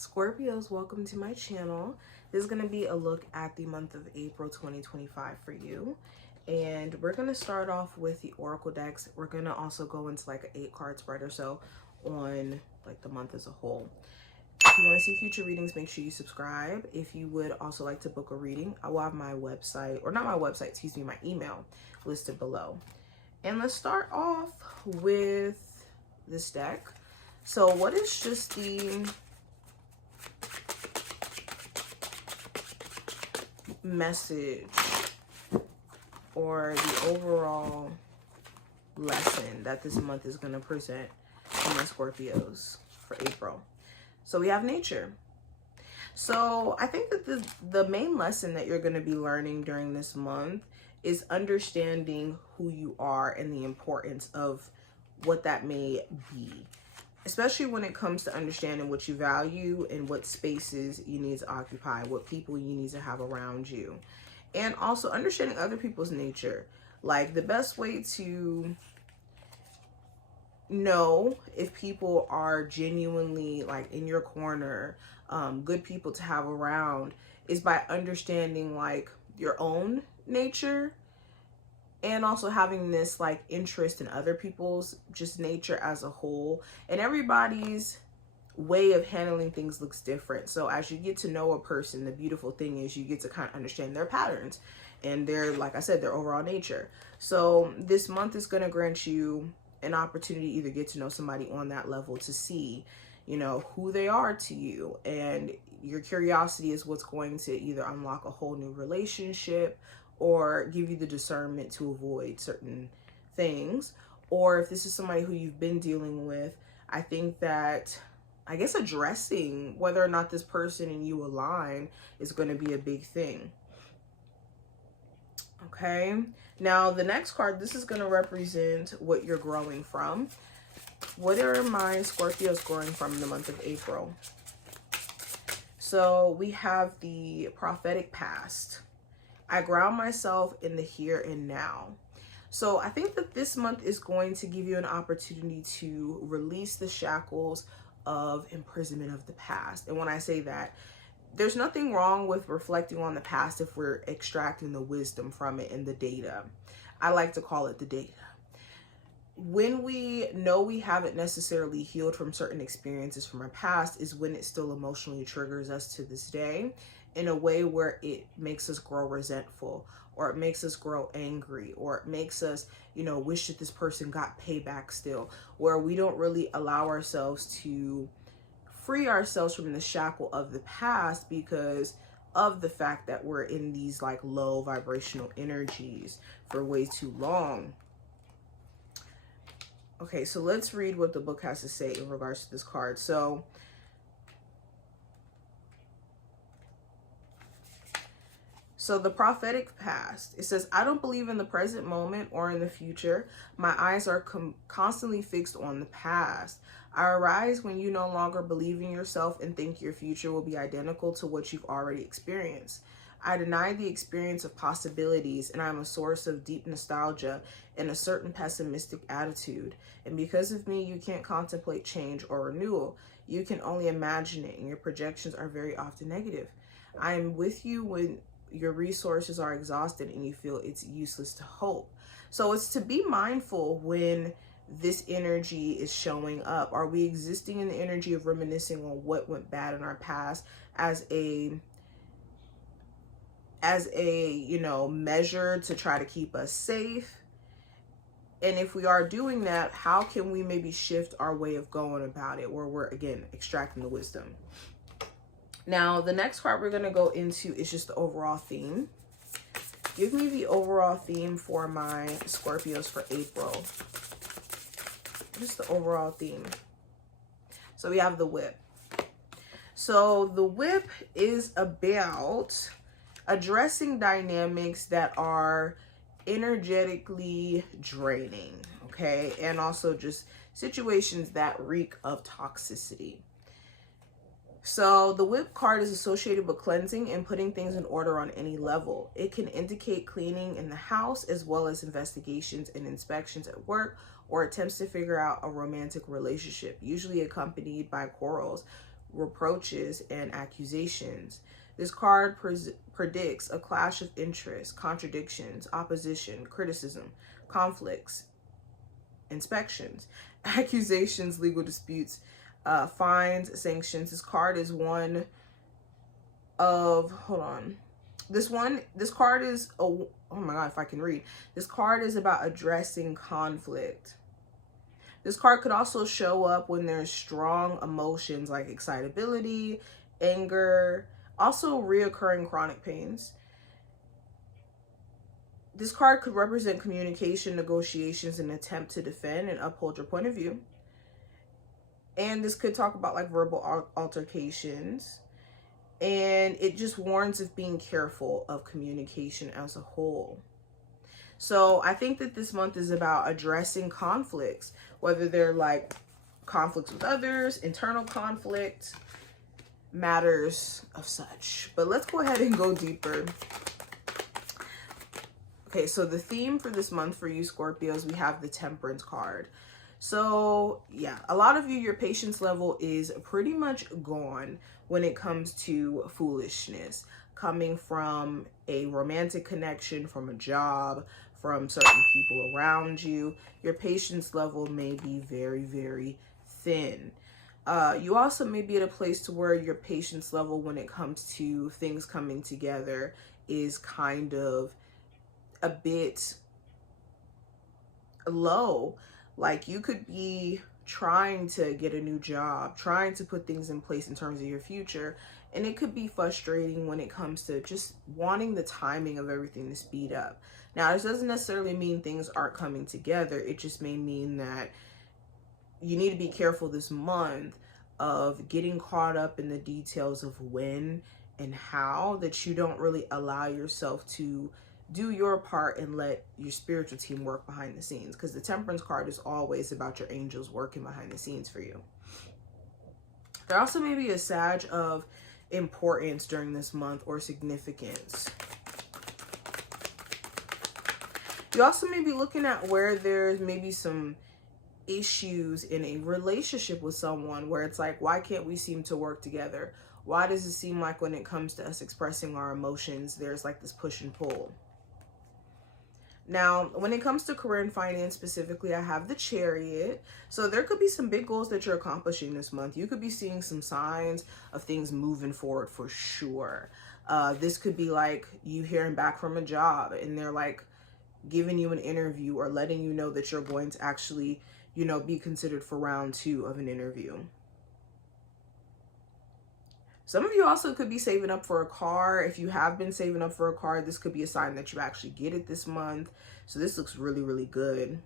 Scorpios, welcome to my channel. This is going to be a look at the month of April 2025 for you. And we're going to start off with the Oracle decks. We're going to also go into like an 8-card spread or so on like the month as a whole. If you want to see future readings, make sure you subscribe. If you would also like to book a reading, I will have my website, or not my website, excuse me, my email listed below. And let's start off with this deck. So what is just the message or the overall lesson that this month is going to present to my Scorpios for April? So we have nature. So I think that the main lesson that you're going to be learning during this month is understanding who you are and the importance of what that may be, especially when it comes to understanding what you value and what spaces you need to occupy, what people you need to have around you, and also understanding other people's nature. Like, the best way to know if people are genuinely like in your corner, good people to have around, is by understanding like your own nature, and also having this like interest in other people's just nature as a whole. And everybody's way of handling things looks different. So as you get to know a person, the beautiful thing is you get to kind of understand their patterns and their, like I said, their overall nature. So this month is going to grant you an opportunity to either get to know somebody on that level, to see, you know, who they are to you. And your curiosity is what's going to either unlock a whole new relationship or give you the discernment to avoid certain things. Or if this is somebody who you've been dealing with, I think that, I guess, addressing whether or not this person and you align is going to be a big thing. Okay, now the next card, this is going to represent what you're growing from. What are my Scorpios growing from in the month of April? So we have the prophetic past. I ground myself in the here and now. So I think that this month is going to give you an opportunity to release the shackles of imprisonment of the past. And when I say that, there's nothing wrong with reflecting on the past if we're extracting the wisdom from it and the data. I like to call it the data. When we know we haven't necessarily healed from certain experiences from our past is when it still emotionally triggers us to this day, in a way where it makes us grow resentful, or it makes us grow angry, or it makes us, you know, wish that this person got payback still, where we don't really allow ourselves to free ourselves from the shackle of the past because of the fact that we're in these like low vibrational energies for way too long. Okay, so let's read what the book has to say in regards to this card. So the prophetic past, it says, I don't believe in the present moment or in the future. My eyes are constantly fixed on the past. I arise when you no longer believe in yourself and think your future will be identical to what you've already experienced. I deny the experience of possibilities, and I'm a source of deep nostalgia and a certain pessimistic attitude. And because of me, you can't contemplate change or renewal. You can only imagine it, and your projections are very often negative. I am with you when your resources are exhausted and you feel it's useless to hope. So it's to be mindful when this energy is showing up. Are we existing in the energy of reminiscing on what went bad in our past as a you know, measure to try to keep us safe? And if we are doing that, how can we maybe shift our way of going about it, where we're again extracting the wisdom? Now, the next card we're going to go into is just the overall theme. Give me the overall theme for my Scorpios for April. Just the overall theme. So we have the whip. So the whip is about addressing dynamics that are energetically draining, okay? And also just situations that reek of toxicity. So the whip card is associated with cleansing and putting things in order on any level. It can indicate cleaning in the house, as well as investigations and inspections at work, or attempts to figure out a romantic relationship, usually accompanied by quarrels. reproaches, and accusations. This card predicts a clash of interests, contradictions, opposition, criticism, conflicts, inspections, accusations, legal disputes, fines, sanctions. This card is one of, hold on. This card is, oh my God, if I can read. This card is about addressing conflict. This card could also show up when there's strong emotions like excitability, anger, also reoccurring chronic pains. This card could represent communication, negotiations, and attempt to defend and uphold your point of view. And this could talk about like verbal altercations. And it just warns of being careful of communication as a whole. So I think that this month is about addressing conflicts, whether they're like conflicts with others, internal conflict, matters of such. But let's go ahead and go deeper. Okay, so the theme for this month for you Scorpios, we have the Temperance card. So yeah, a lot of you, your patience level is pretty much gone when it comes to foolishness, coming from a romantic connection, from a job, from certain people around you. Your patience level may be very, very thin. You also may be at a place to where your patience level when it comes to things coming together is kind of a bit low. Like you could be trying to get a new job, trying to put things in place in terms of your future, and it could be frustrating when it comes to just wanting the timing of everything to speed up. Now, this doesn't necessarily mean things aren't coming together. It just may mean that you need to be careful this month of getting caught up in the details of when and how, that you don't really allow yourself to do your part and let your spiritual team work behind the scenes, because the Temperance card is always about your angels working behind the scenes for you. There also may be a Sag of importance during this month or significance. You also may be looking at where there's maybe some issues in a relationship with someone where it's like, why can't we seem to work together? Why does it seem like when it comes to us expressing our emotions, there's like this push and pull? Now, when it comes to career and finance specifically, I have the Chariot. So there could be some big goals that you're accomplishing this month. You could be seeing some signs of things moving forward for sure. This could be like you hearing back from a job and they're like giving you an interview or letting you know that you're going to actually, you know, be considered for round 2 of an interview. Some of you also could be saving up for a car. If you have been saving up for a car, this could be a sign that you actually get it this month. So this looks really, really good.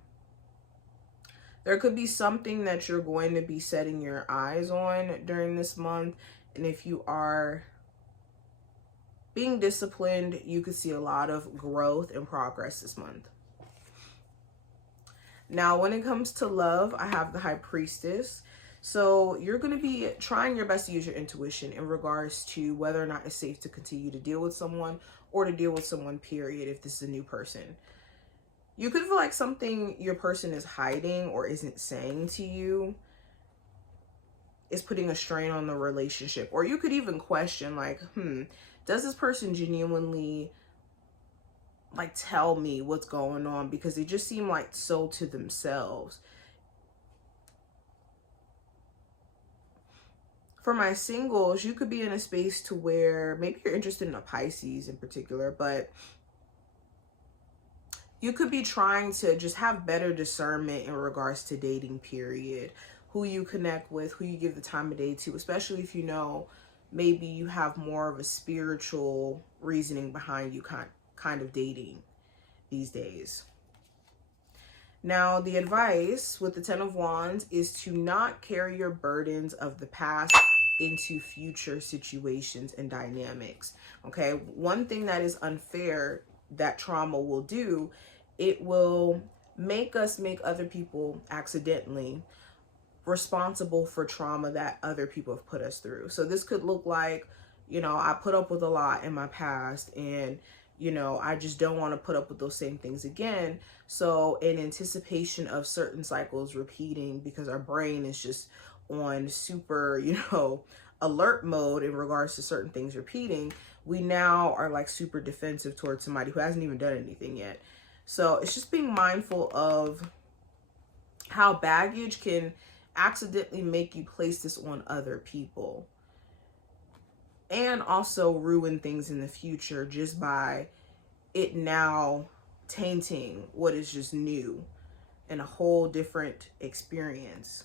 There could be something that you're going to be setting your eyes on during this month. And if you are being disciplined, you could see a lot of growth and progress this month. Now, when it comes to love, I have the High Priestess. So you're going to be trying your best to use your intuition in regards to whether or not it's safe to continue to deal with someone or to deal with someone, period, if this is a new person. You could feel like something your person is hiding or isn't saying to you is putting a strain on the relationship. Or you could even question like, does this person genuinely like tell me what's going on? Because they just seem like so to themselves. For my singles, you could be in a space to where maybe you're interested in a Pisces in particular, but you could be trying to just have better discernment in regards to dating, period. Who you connect with, who you give the time of day to, especially if you know maybe you have more of a spiritual reasoning behind you kind of dating these days. Now, the advice with the 10 of Wands is to not carry your burdens of the past into future situations and dynamics. Okay, one thing that is unfair that trauma will do, it will make us make other people accidentally responsible for trauma that other people have put us through. So this could look like, you know, I put up with a lot in my past and, you know, I just don't want to put up with those same things again. So in anticipation of certain cycles repeating, because our brain is just on super, you know, alert mode in regards to certain things repeating, we now are like super defensive towards somebody who hasn't even done anything yet. So it's just being mindful of how baggage can accidentally make you place this on other people, and also ruin things in the future just by it now tainting what is just new and a whole different experience.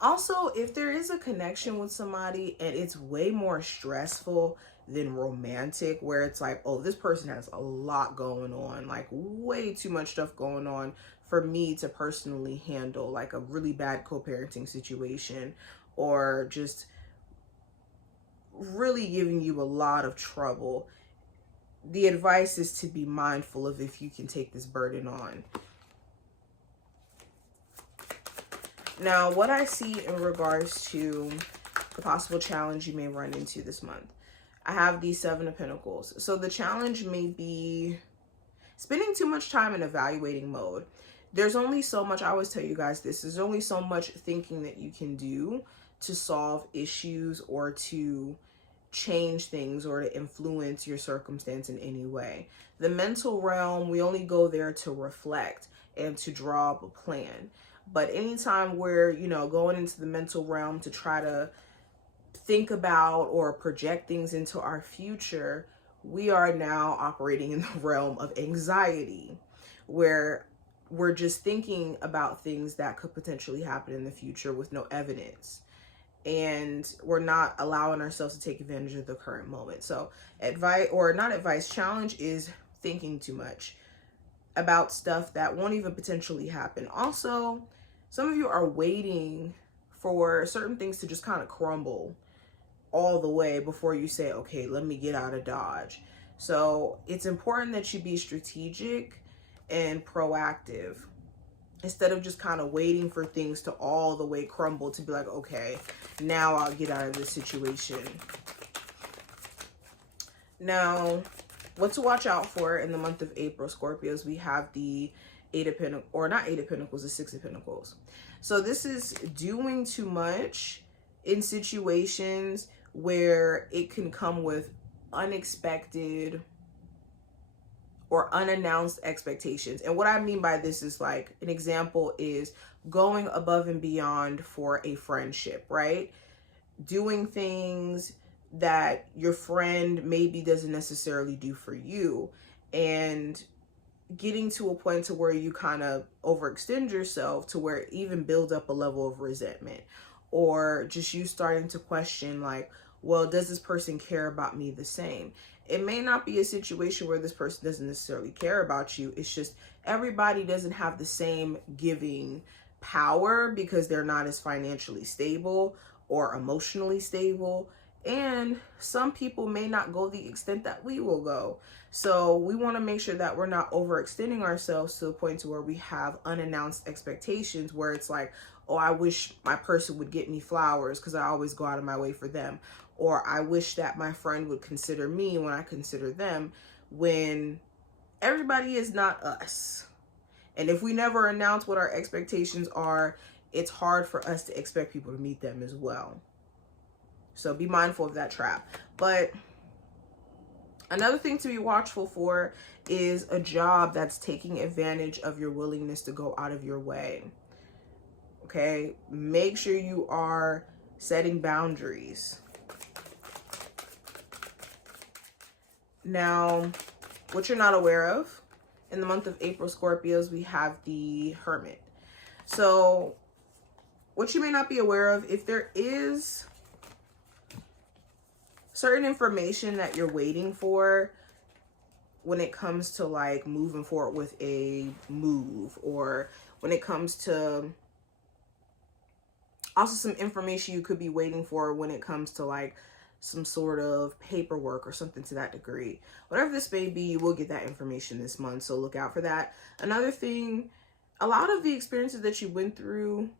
Also, if there is a connection with somebody and it's way more stressful than romantic, where it's like, oh, this person has a lot going on, like way too much stuff going on for me to personally handle, like a really bad co-parenting situation, or just really giving you a lot of trouble, the advice is to be mindful of if you can take this burden on. Now, what I see in regards to the possible challenge you may run into this month, I have the Seven of Pentacles. So the challenge may be spending too much time in evaluating mode. There's only so much, I always tell you guys this, there's only so much thinking that you can do to solve issues or to change things or to influence your circumstance in any way. The mental realm, we only go there to reflect and to draw up a plan. But anytime we're, going into the mental realm to try to think about or project things into our future, we are now operating in the realm of anxiety, where we're just thinking about things that could potentially happen in the future with no evidence. And we're not allowing ourselves to take advantage of the current moment. So challenge is thinking too much about stuff that won't even potentially happen. Also, some of you are waiting for certain things to just kind of crumble all the way before you say, okay, let me get out of Dodge. So it's important that you be strategic and proactive instead of just kind of waiting for things to all the way crumble to be like, okay, now I'll get out of this situation. Now, what to watch out for in the month of April, Scorpios, we have the Eight of Pentacles, or not Eight of Pentacles, the Six of Pentacles. So this is doing too much in situations where it can come with unexpected or unannounced expectations. And what I mean by this is, like, an example is going above and beyond for a friendship, right? Doing things that your friend maybe doesn't necessarily do for you, and getting to a point to where you kind of overextend yourself to where it even builds up a level of resentment, or just you starting to question, like, well, does this person care about me the same? It may not be a situation where this person doesn't necessarily care about you. It's just everybody doesn't have the same giving power because they're not as financially stable or emotionally stable. And some people may not go the extent that we will go. So we want to make sure that we're not overextending ourselves to the point to where we have unannounced expectations where it's like, oh, I wish my person would get me flowers because I always go out of my way for them. Or I wish that my friend would consider me when I consider them, when everybody is not us. And if we never announce what our expectations are, it's hard for us to expect people to meet them as well. So be mindful of that trap. But another thing to be watchful for is a job that's taking advantage of your willingness to go out of your way. Okay? Make sure you are setting boundaries. Now, what you're not aware of, in the month of April, Scorpios, we have the Hermit. So what you may not be aware of, if there is certain information that you're waiting for when it comes to, like, moving forward with a move, or when it comes to also some information you could be waiting for when it comes to, like, some sort of paperwork or something to that degree. Whatever this may be, you will get that information this month, so look out for that. Another thing, a lot of the experiences that you went through,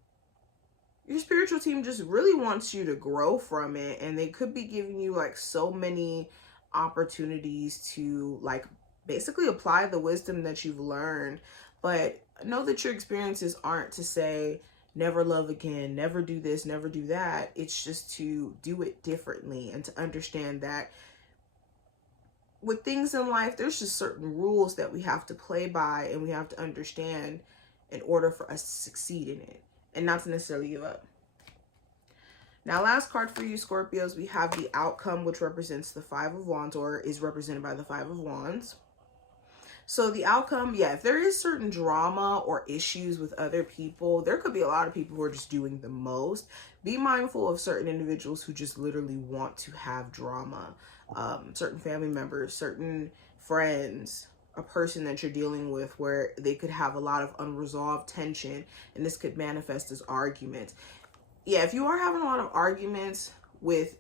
your spiritual team just really wants you to grow from it, and they could be giving you, like, so many opportunities to, like, basically apply the wisdom that you've learned. But know that your experiences aren't to say never love again, never do this, never do that. It's just to do it differently and to understand that with things in life, there's just certain rules that we have to play by and we have to understand in order for us to succeed in it and not to necessarily give up. Now, last card for you, Scorpios, we have the outcome, which represents the Five of Wands, or is represented by the Five of Wands. So the outcome, yeah, if there is certain drama or issues with other people, there could be a lot of people who are just doing the most. Be mindful of certain individuals who just literally want to have drama. Certain family members, certain friends, a person that you're dealing with where they could have a lot of unresolved tension, and this could manifest as arguments. Yeah, if you are having a lot of arguments with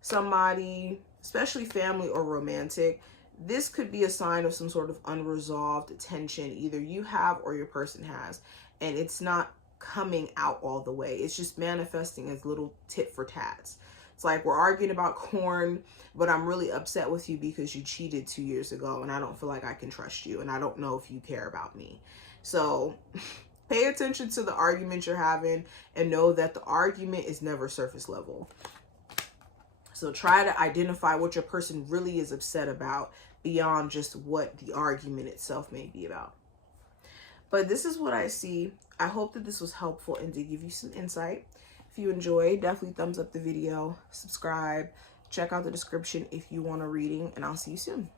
somebody, especially family or romantic, this could be a sign of some sort of unresolved tension either you have or your person has, and it's not coming out all the way. It's just manifesting as little tit for tats. It's like we're arguing about corn, but I'm really upset with you because you cheated 2 years ago and I don't feel like I can trust you and I don't know if you care about me. So pay attention to the argument you're having and know that the argument is never surface level. So try to identify what your person really is upset about beyond just what the argument itself may be about. But this is what I see. I hope that this was helpful and to give you some insight. If you enjoyed, definitely thumbs up the video, subscribe, check out the description if you want a reading, and I'll see you soon.